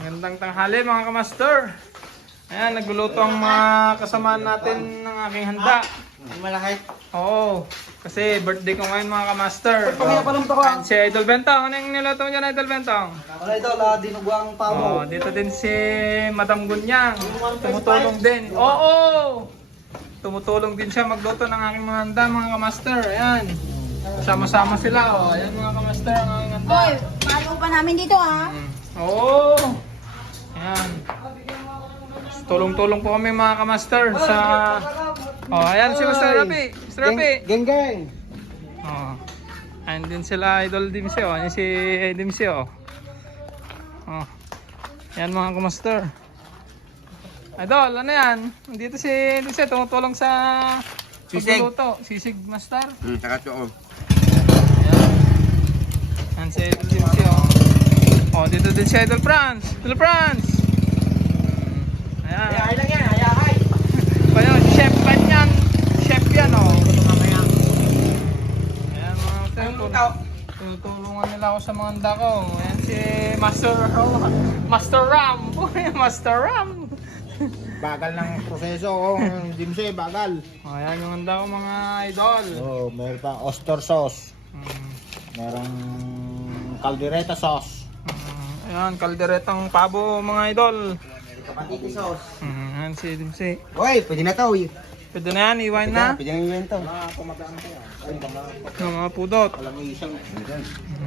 Magandang tanghali mga kamaster. Ayan, nagluluto ang mga kasamaan natin ng aking handa. Malaki. Oo, kasi birthday ko ngayon mga kamaster. Pagpamaya pa lang to Ayan, si Idol Bentong. Ano yung niluto mo dyan, Idol Bentong? Wala ito, dinuguang pamo. Oh, dito din si Madam Gunyang. Tumutulong din. Oo! Tumutulong din siya magluto ng aking mga handa mga kamaster. Ayan. Sama-sama sila. Oh. Ayan mga kamaster ang aking handa. Hoy, palo pa namin dito ha. Oo! Ayan. Tulong-tulong po kami mga kamaster sa... Oh, ayan si Mr. Rapi. Mr. Rapi. Geng geng. Oh. Ayan din sila Idol Dimsy. Oh. Ayan si Dimsy. Oh. Oh. Ayan mga kamaster. Idol, ano yan? Dito si Dimsy tumutulong sa pagluluto. Sisig Master. Saka ito. Ayan. Ayan si Idol Dimsy. Oh. Oh, dito din si Idol Franz. Idol Franz. Ayan. Ay lang yan, ayahay. Kaya chef pa yan. Chef yan oh. Ayan mga sir. Tutulungan nila ako sa mga handa ko. Ayan si Master Ram. Master Ram. Bagal ng proseso, oh. Dimsy, bagal. Oh, ayan yung handa ko mga idol. Oh, meron pa oyster sauce. Merong caldereta sauce. Ayan, kalderetang pabo mga idol. Kapatiti sauce. Ayan si Dimsy. Oy, pwede na to. Pwede na yan, iwan na. Pwede na yun to. Ng mga pudot. Walang isang.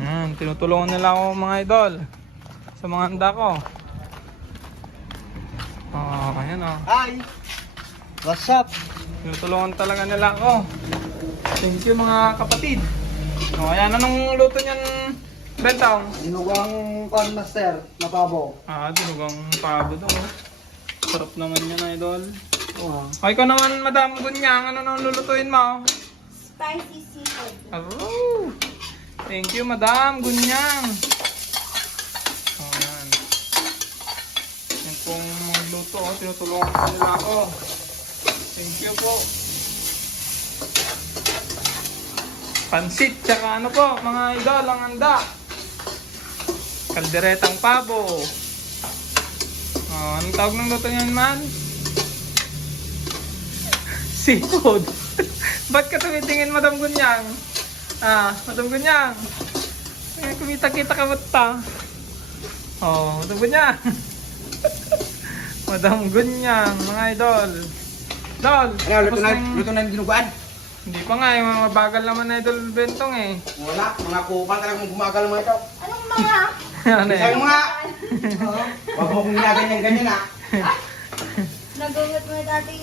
Ayan, tinutulungan nila ako mga idol. Sa mga handa ko. Oh, ayan oh. Hi! What's up? Tinutulungan talaga nila ako. Thank you mga kapatid. Oh, ayan, anong luto niyan, Bentong? Dinuguang corn master na pabo. Ah, dinugang pabo daw. Sarap naman yan, idol. Oh. O, ikaw naman, Madam Gunyang, ano nang lulutuin mo? Spicy seafood. Aroo! Thank you, Madam Gunyang. O, yan. Yan pong magluto, oh. Tinutulungan ko nila ako. Thank you po. Pansit, tsaka ano po, mga idol, ang handa. Kalderetang pabo. Oh, anong tawag ng luto niyan, man? Seafood. Ba't ka tumitingin, Madam Gunyang? Ah, Madam Gunyang. Eh, kumita-kita ka ba't ta? Oh, Madam Gunyang. Madam Gunyang, mga idol. Idol, tapos na yung... Luto na yung dinuguan? Hindi pa nga, yung mga bagal naman na Idol Bentong eh. Wala, mga kupal talagang gumagal mo ito. Anong mga? Ano Isang eh? mga! Huwag mo kong ginaganyan-ganyan ha. Nagungot mo dati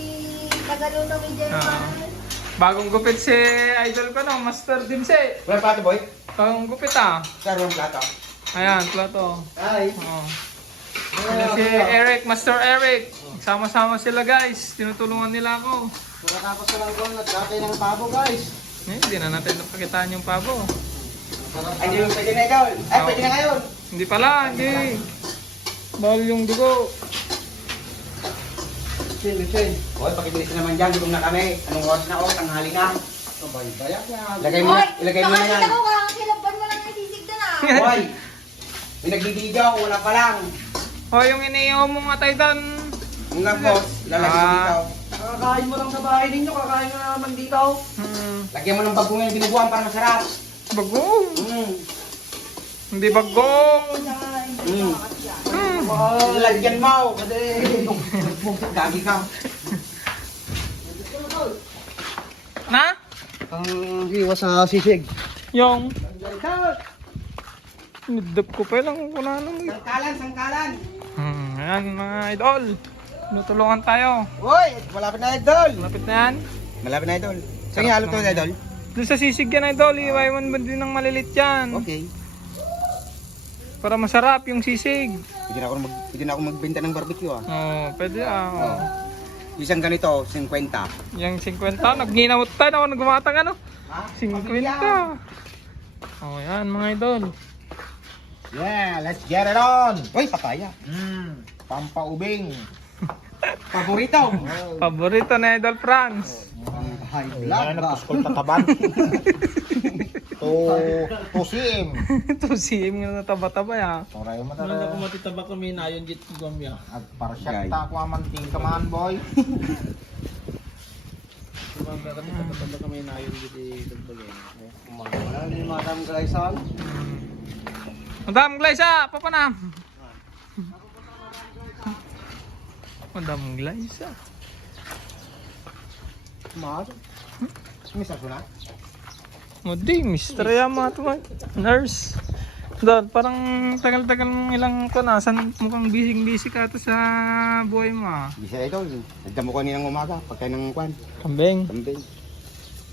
Tagalog ng German. Bagong gupit si Idol ko no, Master Dimsy. Walang plato boy? Bagong gupit ah. Saan yung plato? Ayan, plato. Ay! Oh. Ayan si Eric, Master Eric. Sama-sama sila guys. Tinutulungan nila ako. Nakakapos ko lang doon at dati ng pabo guys. Eh, hindi na natin napakitaan yung pabo. Ay, hindi yung pwede na ikaw. Ay, pwede na ngayon. Hindi pala, hindi. Bawal yung dugo. Listen. Hoy, pakibilis naman dyan. Gutom na kami. Anong oras na? Oh, tanghali na. Bayak na. Ilagay mo na yan. Bakit ako kakakilabban mo lang nasisig doon ah. Hoy! May nagbibigaw. Wala pa lang. O, yung iniihaw mo nga tayo doon. Yung lang po. Lalagay mo dito. Kakakain mo lang sa bahay ninyo, kakain mo na naman dito. Lagyan mo ng bagong yung binubuhan para masarap. Bagong. Hindi bagong. Lagyan mo. Gagi ka. Na? Ang hiwa sa sisig. Yung. Nidap ko pa lang kung ano. Sangkalan, sangkalan. Ayan mga idol. Tinutulungan tayo. Hoy, malapit na idol. Malapit na yan. Malapit na idol. Saan yung halo to idol? Doon sa sisig yan idol. Iwawan mo din ng malilit yan. Okay. Para masarap yung sisig. Pwede na ako magbenta ng barbecue ah. Oh, pwede ah. Oh. Isang ganito, 50. Yung 50, nagninamot tayo na nagbumatang ano? Ha? 50. Oh, yan mga idol. Yeah, let's get it on! Uy, papaya. Pampaubing. Paborito. Paborito na idol Franz. High blood ba? Puskol tataban. to CM. Ito si Im nga nataba-taba ya. Toray mo Wala tara. ko matitaba kami na yun dito gumya. At para siya ta ko amanting kamahan boy. Kumanda kami matitaba kami na yun dito dagdagan. Wala ni Madam Glyson. Madam Glyza, papanam. Madam Glyza. Mahal. Misa ko na. Mudi, mister Yama to nurse. Doon, parang tagal-tagal mong ilang ko na. San mukhang busy ka ito sa buhay mo ah. Bisa ito. Nagdamo ko nilang umaga. Pagkain ng kwan. Kambing. Kambing.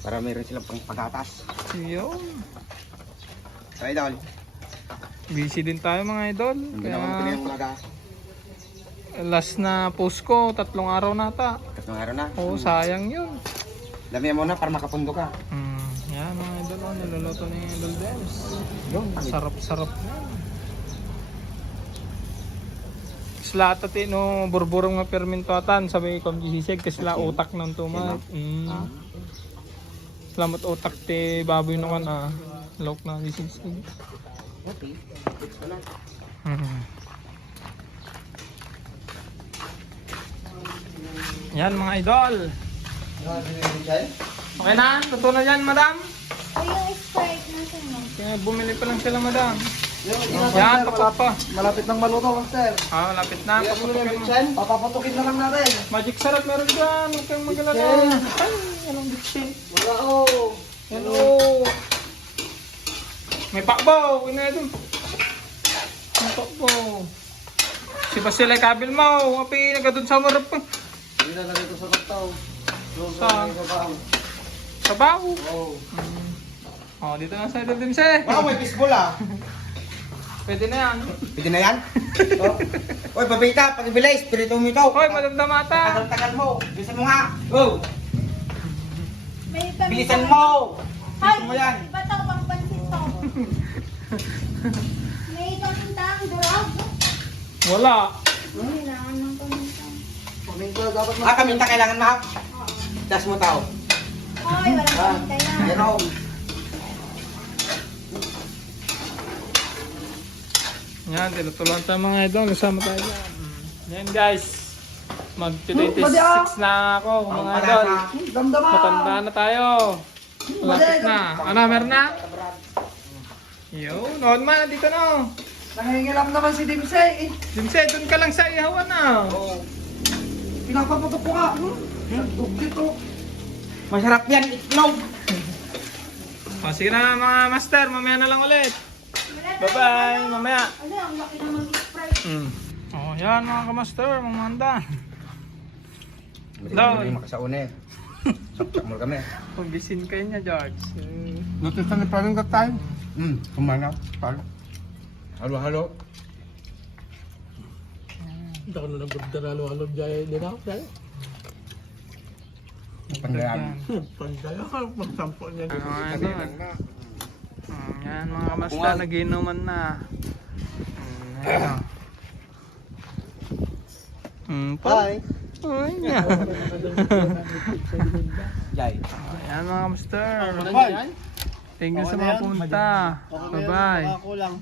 Para mayroon silang pang pagatas. Yun. So idol. Busy din tayo mga idol. Nagdamo ko Kaya nilang umaga. last na post ko, 3 araw nata. Tatlong araw na. Oo, sayang yun. Damihan mo na para makapundo ka. Yan mga idol, oh, niluluto ni Idol Dems. Yun. Sarap-sarap yan. Sila ata no burburong nga permintuatan sabi ko gisisig kasi sila utak ng tumay. Salamat utak ti baboy no kan lok na gisisig. Okay. Ito na. Yan mga idol. Okay na? Totoo na yan madam? O yung Sprite natin mo. Kaya bumili pa lang sila madam. Yan, tapos pa. Malapit nang maluto, master. Lapit na. Paputukin mo. Papaputukin na lang natin. Magic sarap meron dyan. Huwag kang magalala. Ay, anong bitsin? Wala oh. Yan o. May pakbaw. Ina doon. May pakbaw. Si Basil ay kabil mo. Api, nagadun sa marap pa. Hindi na lang ito sa taktaw. Saan? Sabaw. Oo. Oh, dito na sa Idol Dems eh. Wow, may fishbowl ah. Pwede na yan. Pwede na yan? Oy, babita, pag-ibila, espiritu mo ito. Hoy, madamdamata. Tagal-tagal mo. Bilisan mo nga. Go. May Bilisan mo. Ay, Bilisan mo yan. iba to, pang pansit to. May pamintang durog. Wala. Kailangan ng pamintang. Paminto na dapat Kaminta kailangan mahal. Das mo tao. Ay, walang paminta yan. Meron. Yan, tinutulungan tayo mga idol. Kasama tayo dyan. Yan guys. Mag-26 na ako mga idol. damdama. Matanda na tayo. Malapit na. Ano, meron na? Yun, noon man, dito na. Nangingilam naman si Dimsey. Dimse, doon ka lang sa ihawan na. Pinapaputok ko nga. Duglit oh. Masarap yan, itlog. O, sige na mga master, mamaya na lang ulit. Bye-bye, mamaya. Ano, ang laki naman ng Sprite. O, yan mga kamaster, mga manda. Hindi mo makasauna eh. Saksak mo kami. Pagbisin kayo niya, George. Lutos na parang tayo. Kumanaw. Parang. Halo-halo. Hindi ko na nagdadalo-halo dyan. Hindi na ako dyan. Pandayan. Pandaya ka, magsampo niya. Yan mga kamaster, nagiinuman na. Ayan. Bye. Ay, nga. Jai. Ayan mga kamaster. Bye. Thank you sa mga punta. Bye-bye. Kulang.